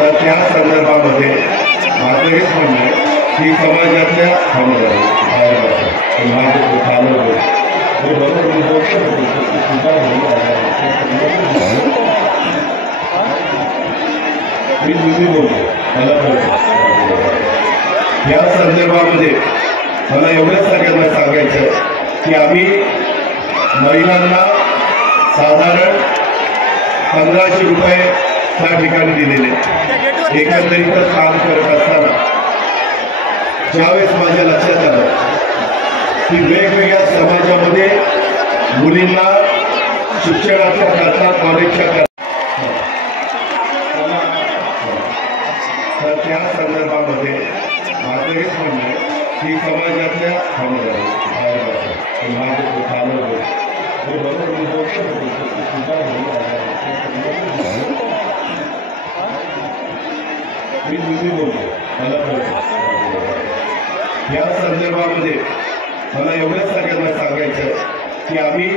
तर त्या संदर्भामध्ये माझं हेच म्हणणं आहे की समाजातल्या या संदर्भामध्ये मला एवढंच सगळ्यांना सांगायचं की आम्ही महिलांना साधारण 1500 रुपये त्या ठिकाणी दिलेले एकंदरीत काम करत असताना ज्यावेळेस माझ्या लक्षात आलं की वेगवेगळ्या समाजामध्ये मुलींना शिक्षणाच्या करता कॉलेजच्या तर त्या संदर्भामध्ये माझं हेच म्हणणं आहे की समाजातल्या या संदर्भामध्ये मला एवढंच सगळ्यांना सांगायचं की आम्ही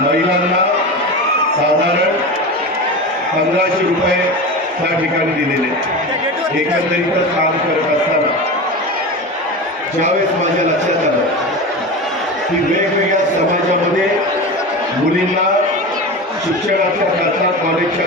महिलांना साधारण 1500 रुपये त्या ठिकाणी दिलेले एकंदरीत काम करत असताना ज्यावेळेस माझ्या लक्षात आलं की वेगवेगळ्या समाजामध्ये मुलींना शिक्षणाच्या करता कॉलेजच्या